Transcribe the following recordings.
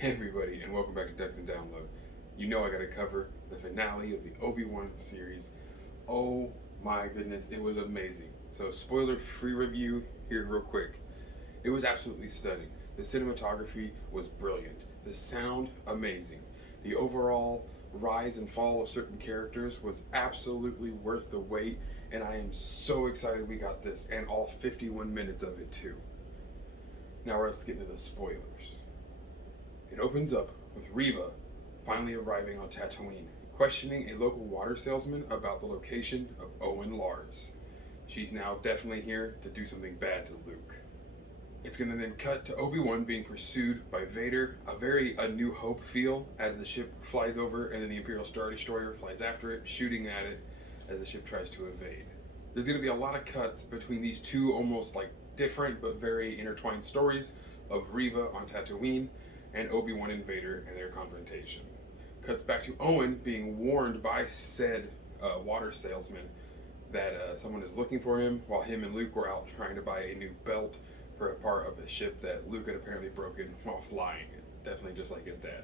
Hey everybody, and welcome back to Ducks and Download. You know I gotta cover the finale of the Obi-Wan series. Oh my goodness, it was amazing. So spoiler-free review here real quick. It was absolutely stunning. The cinematography was brilliant. The sound, amazing. The overall rise and fall of certain characters was absolutely worth the wait, and I am so excited we got this, and all 51 minutes of it too. Now let's get into the spoilers. It opens up with Reva finally arriving on Tatooine, questioning a local water salesman about the location of Owen Lars. She's now definitely here to do something bad to Luke. It's going to then cut to Obi-Wan being pursued by Vader, a very A New Hope feel as the ship flies over and then the Imperial Star Destroyer flies after it, shooting at it as the ship tries to evade. There's going to be a lot of cuts between these two almost like different but very intertwined stories of Reva on Tatooine and Obi-Wan and Vader and their confrontation. Cuts back to Owen being warned by said water salesman that someone is looking for him while him and Luke were out trying to buy a new belt for a part of a ship that Luke had apparently broken while flying it. Definitely just like his dad.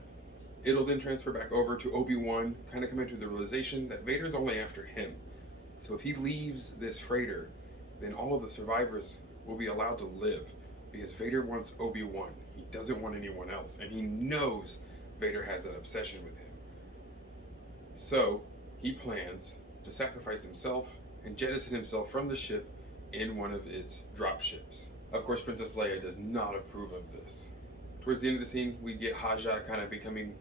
It'll then transfer back over to Obi-Wan, kind of coming to the realization that Vader's only after him. So if he leaves this freighter, then all of the survivors will be allowed to live because Vader wants Obi-Wan. He doesn't want anyone else, and he knows Vader has an obsession with him. So he plans to sacrifice himself and jettison himself from the ship in one of its drop ships. Of course, Princess Leia does not approve of this. Towards the end of the scene, we get Haja kind of becoming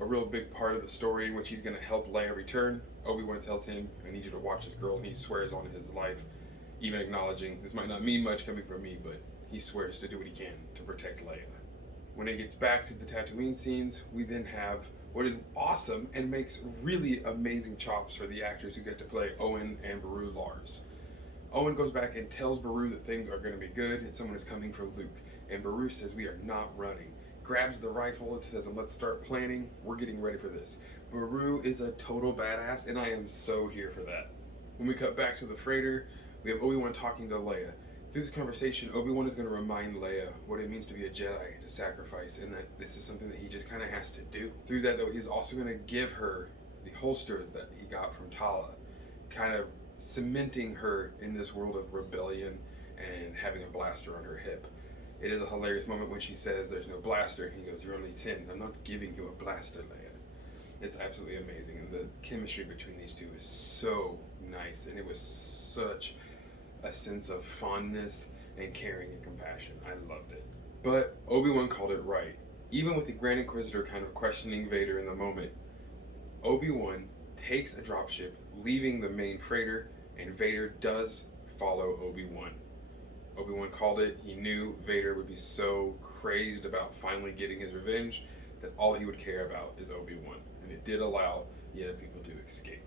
a real big part of the story in which he's going to help Leia return. Obi-Wan tells him, I need you to watch this girl, and he swears on his life, even acknowledging this might not mean much coming from me, but he swears to do what he can to protect Leia. When it gets back to the Tatooine scenes, we then have what is awesome and makes really amazing chops for the actors who get to play Owen and Beru Lars. Owen goes back and tells Beru that things are going to be good and someone is coming for Luke. And Beru says we are not running. Grabs the rifle and says, let's start planning. We're getting ready for this. Beru is a total badass and I am so here for that. When we cut back to the freighter, we have Obi-Wan talking to Leia. Through this conversation, Obi-Wan is going to remind Leia what it means to be a Jedi, to sacrifice, and that this is something that he just kind of has to do. Through that, though, he's also going to give her the holster that he got from Tala, kind of cementing her in this world of rebellion and having a blaster on her hip. It is a hilarious moment when she says there's no blaster, and he goes, you're only 10. I'm not giving you a blaster, Leia. It's absolutely amazing, and the chemistry between these two is so nice, and it was such a sense of fondness and caring and compassion. I loved it. But Obi-Wan called it right. Even with the Grand Inquisitor kind of questioning Vader in the moment, Obi-Wan takes a dropship, leaving the main freighter, and Vader does follow Obi-Wan. Obi-Wan called it. He knew Vader would be so crazed about finally getting his revenge that all he would care about is Obi-Wan. And it did allow the other people to escape.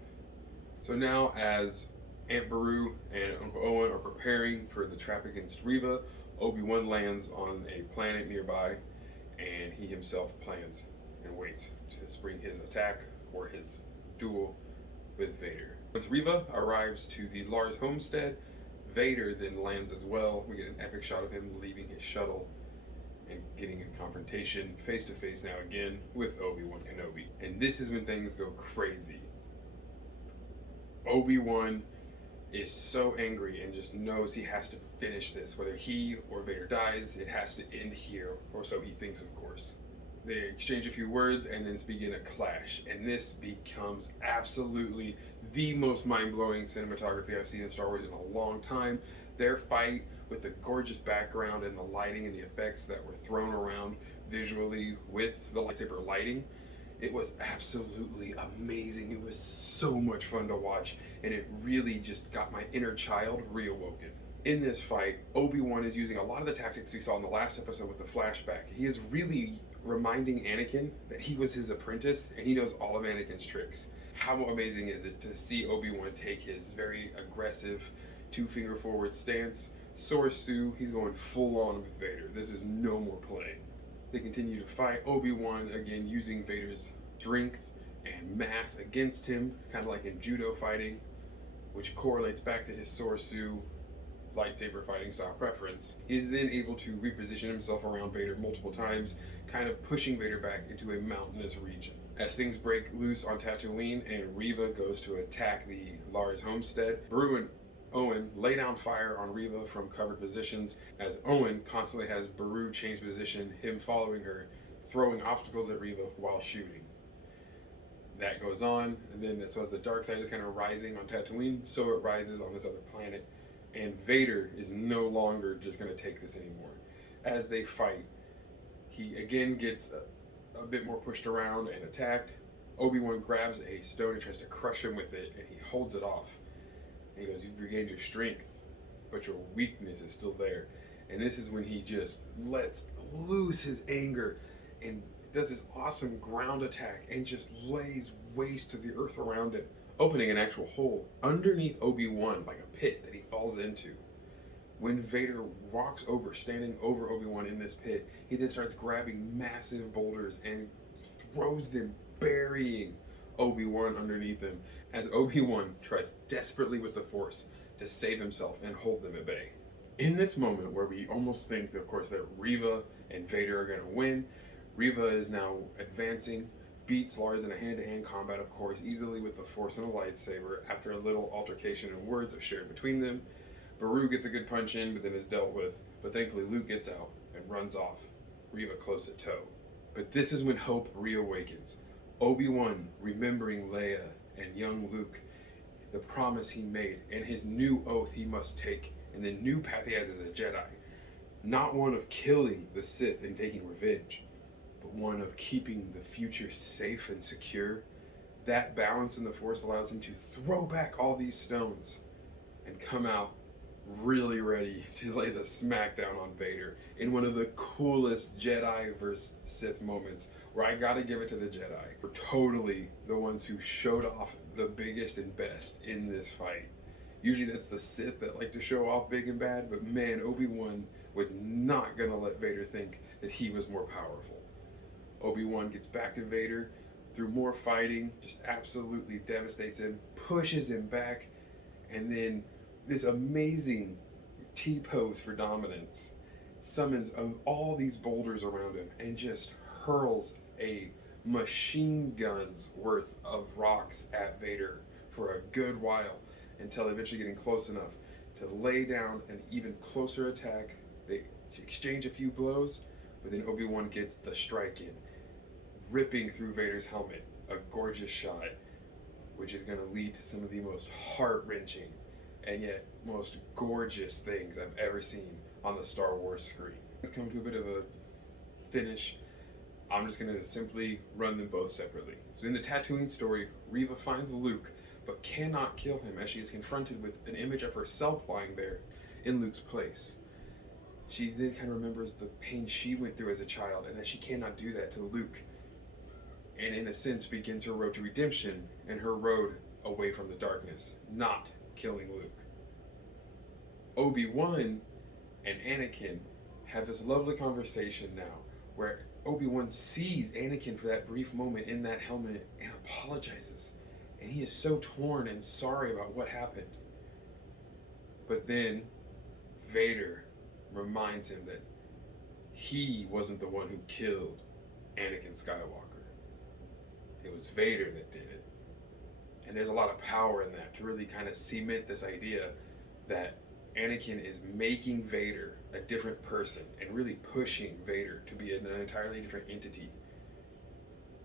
So now as Aunt Beru and Uncle Owen are preparing for the trap against Reva, Obi-Wan lands on a planet nearby, and he himself plans and waits to spring his attack or his duel with Vader. Once Reva arrives to the Lars homestead, Vader then lands as well. We get an epic shot of him leaving his shuttle and getting a confrontation face to face now again with Obi-Wan Kenobi. And this is when things go crazy. Obi-Wan is so angry and just knows he has to finish this. Whether he or Vader dies, it has to end here, or so he thinks, of course. They exchange a few words and then begin a clash, and this becomes absolutely the most mind-blowing cinematography I've seen in Star Wars in a long time. Their fight with the gorgeous background and the lighting and the effects that were thrown around visually with the lightsaber lighting, it was absolutely amazing. It was so much fun to watch, and it really just got my inner child reawoken. In this fight, Obi-Wan is using a lot of the tactics we saw in the last episode with the flashback. He is really reminding Anakin that he was his apprentice, and he knows all of Anakin's tricks. How amazing is it to see Obi-Wan take his very aggressive two-finger forward stance? Sorsu, he's going full on with Vader. This is no more playing. They continue to fight. Obi-Wan, again, using Vader's strength and mass against him, kind of like in judo fighting, which correlates back to his Sorsu lightsaber fighting style preference. He is then able to reposition himself around Vader multiple times, kind of pushing Vader back into a mountainous region. As things break loose on Tatooine and Reva goes to attack the Lars homestead, Beru and Owen lay down fire on Reva from covered positions as Owen constantly has Beru change position, him following her, throwing obstacles at Reva while shooting. That goes on, and then so as the dark side is kind of rising on Tatooine, so it rises on this other planet, and Vader is no longer just going to take this anymore. As they fight, he again gets a bit more pushed around and attacked. Obi-Wan grabs a stone and tries to crush him with it, and he holds it off. And he goes, "You've regained your strength, but your weakness is still there." And this is when he just lets loose his anger and does this awesome ground attack and just lays waste to the earth around him, opening an actual hole underneath Obi-Wan, like a pit that he falls into. When Vader walks over, standing over Obi-Wan in this pit, he then starts grabbing massive boulders and throws them, burying Obi-Wan underneath him, as Obi-Wan tries desperately with the Force to save himself and hold them at bay. In this moment where we almost think, of course, that Reva and Vader are going to win, Reva is now advancing, beats Lars in a hand-to-hand combat, of course, easily with the Force and a lightsaber. After a little altercation and words are shared between them, Beru gets a good punch in, but then is dealt with. But thankfully, Luke gets out and runs off, Reva close at tow. But this is when hope reawakens. Obi-Wan remembering Leia and young Luke, the promise he made, and his new oath he must take, and the new path he has as a Jedi. Not one of killing the Sith and taking revenge, but one of keeping the future safe and secure. That balance in the Force allows him to throw back all these stones and come out really ready to lay the smackdown on Vader in one of the coolest Jedi versus Sith moments, where I gotta give it to the Jedi for totally the ones who showed off the biggest and best in this fight. Usually that's the Sith that like to show off big and bad, but man, Obi-Wan was not gonna let Vader think that he was more powerful. Obi-Wan gets back to Vader through more fighting, just absolutely devastates him, pushes him back, and then this amazing T-pose for dominance summons all these boulders around him and just hurls a machine gun's worth of rocks at Vader for a good while, until eventually getting close enough to lay down an even closer attack. They exchange a few blows, but then Obi-Wan gets the strike in, ripping through Vader's helmet, a gorgeous shot, which is going to lead to some of the most heart-wrenching and yet most gorgeous things I've ever seen on the Star Wars screen. Let's come to a bit of a finish. I'm just going to simply run them both separately. So in the Tatooine story, Reva finds Luke, but cannot kill him as she is confronted with an image of herself lying there in Luke's place. She then kind of remembers the pain she went through as a child, and that she cannot do that to Luke, and in a sense begins her road to redemption and her road away from the darkness, not killing Luke. Obi-Wan and Anakin have this lovely conversation now, where Obi-Wan sees Anakin for that brief moment in that helmet and apologizes, and he is so torn and sorry about what happened. But then Vader reminds him that he wasn't the one who killed Anakin Skywalker. It was Vader that did it. And there's a lot of power in that to really kind of cement this idea that Anakin is making Vader a different person and really pushing Vader to be an entirely different entity,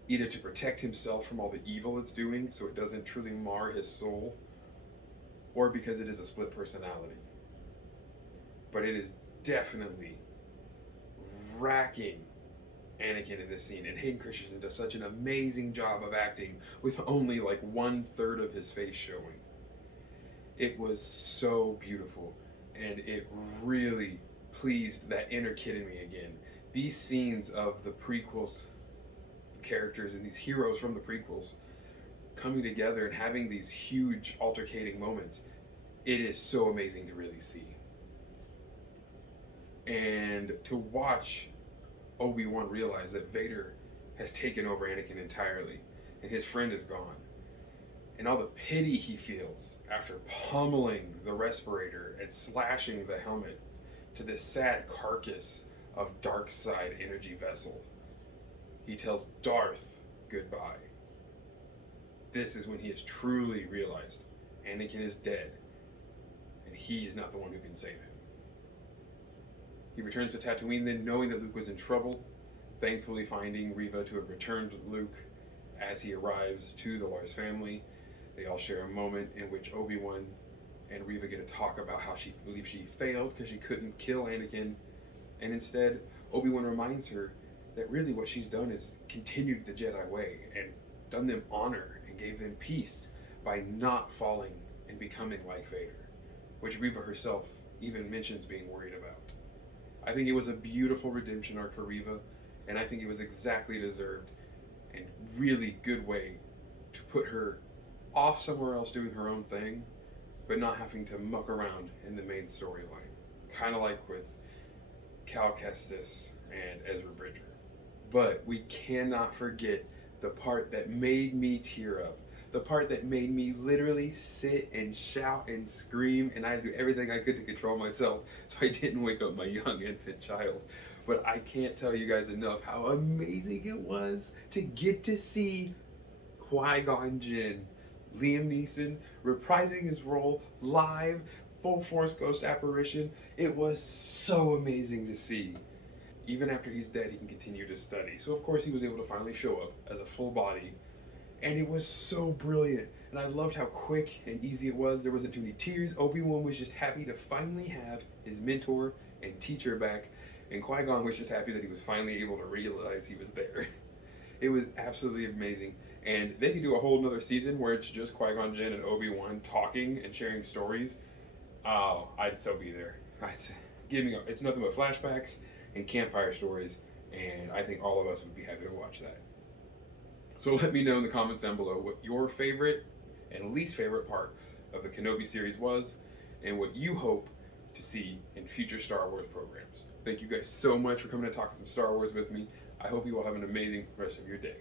either to protect himself from all the evil it's doing so it doesn't truly mar his soul, or because it is a split personality. But it is definitely racking Anakin in this scene, and Hayden Christensen does such an amazing job of acting with only like 1/3 of his face showing. It was so beautiful, and it really pleased that inner kid in me again. These scenes of the prequels characters and these heroes from the prequels coming together and having these huge altercating moments, it is so amazing to really see. And to watch Obi-Wan realize that Vader has taken over Anakin entirely and his friend is gone, and all the pity he feels after pummeling the respirator and slashing the helmet to this sad carcass of dark side energy vessel. he tells Darth goodbye. This is when he has truly realized Anakin is dead, and he is not the one who can save him. He returns to Tatooine then, knowing that Luke was in trouble, thankfully finding Reva to have returned Luke as he arrives to the Lars family. They all share a moment in which Obi-Wan and Reva get to talk about how she believes she failed because she couldn't kill Anakin, and instead Obi-Wan reminds her that really what she's done is continued the Jedi way and done them honor and gave them peace by not falling and becoming like Vader, which Reva herself even mentions being worried about. I think it was a beautiful redemption arc for Reva, and I think it was exactly deserved and really good way to put her off somewhere else doing her own thing, but not having to muck around in the main storyline. Kind of like with Cal Kestis and Ezra Bridger. But we cannot forget the part that made me tear up. The part that made me literally sit and shout and scream, and I had to do everything I could to control myself so I didn't wake up my young infant child. But I can't tell you guys enough how amazing it was to get to see Qui-Gon Jinn, Liam Neeson, reprising his role live, full Force Ghost apparition. It was so amazing to see. Even after he's dead, he can continue to study. So of course he was able to finally show up as a full body, and it was so brilliant. And I loved how quick and easy it was. There wasn't too many tears. Obi-Wan was just happy to finally have his mentor and teacher back, and Qui-Gon was just happy that he was finally able to realize he was there. It was absolutely amazing. And they could do a whole nother season where it's just Qui-Gon Jinn and Obi-Wan talking and sharing stories. Oh, I'd so be there. Give me up. It's nothing but flashbacks and campfire stories, and I think all of us would be happy to watch that. So let me know in the comments down below what your favorite and least favorite part of the Kenobi series was, and what you hope to see in future Star Wars programs. Thank you guys so much for coming and talking some Star Wars with me. I hope you all have an amazing rest of your day.